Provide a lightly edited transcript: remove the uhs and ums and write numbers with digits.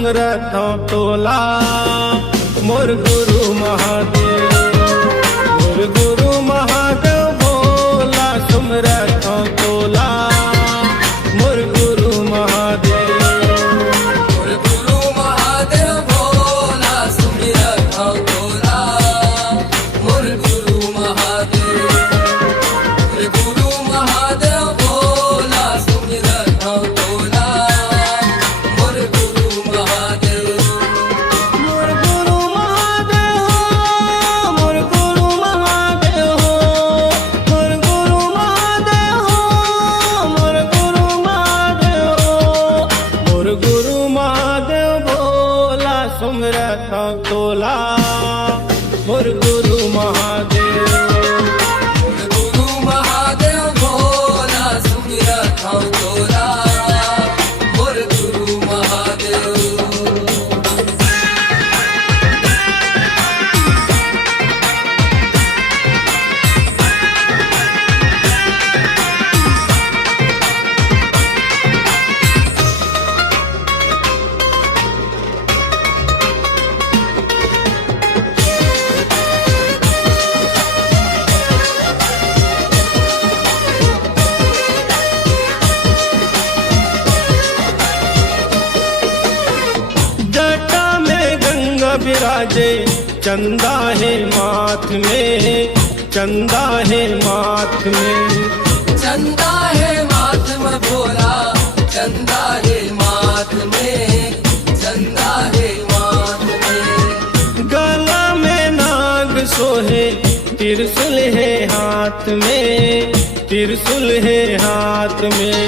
सुमरत तोला मोर गुरु महादेव, मोर गुरु महादेव भोला सुमरत तोला मोर गुरु महादेव, मोर गुरु महादेव भोला सुमिरत तोला मोर गुरु महादेव, मोर गुरु महादेव भोला सुमिरत तोला मोर गुरु महादेव, मोर गुरु महादेव, मोर गुरु महादेव, मोर गुरु महादेव, मोर गुरु महादेव, मोर गुरु महादेव भोला सुमरत तोला मोर गुरु महादेव, मोर गुरु महादेव भोला सुमिरत तोला मोर गुरु महादेव। जटा में गंगा विराजे चंदा है माथ में, चंदा है माथ में, चंदा है माथ में भोला, चंदा है माथ में, चंदा है माथ में। गला में नाग सोहे त्रिशूल है हाथ में, त्रिशूल है हाथ में,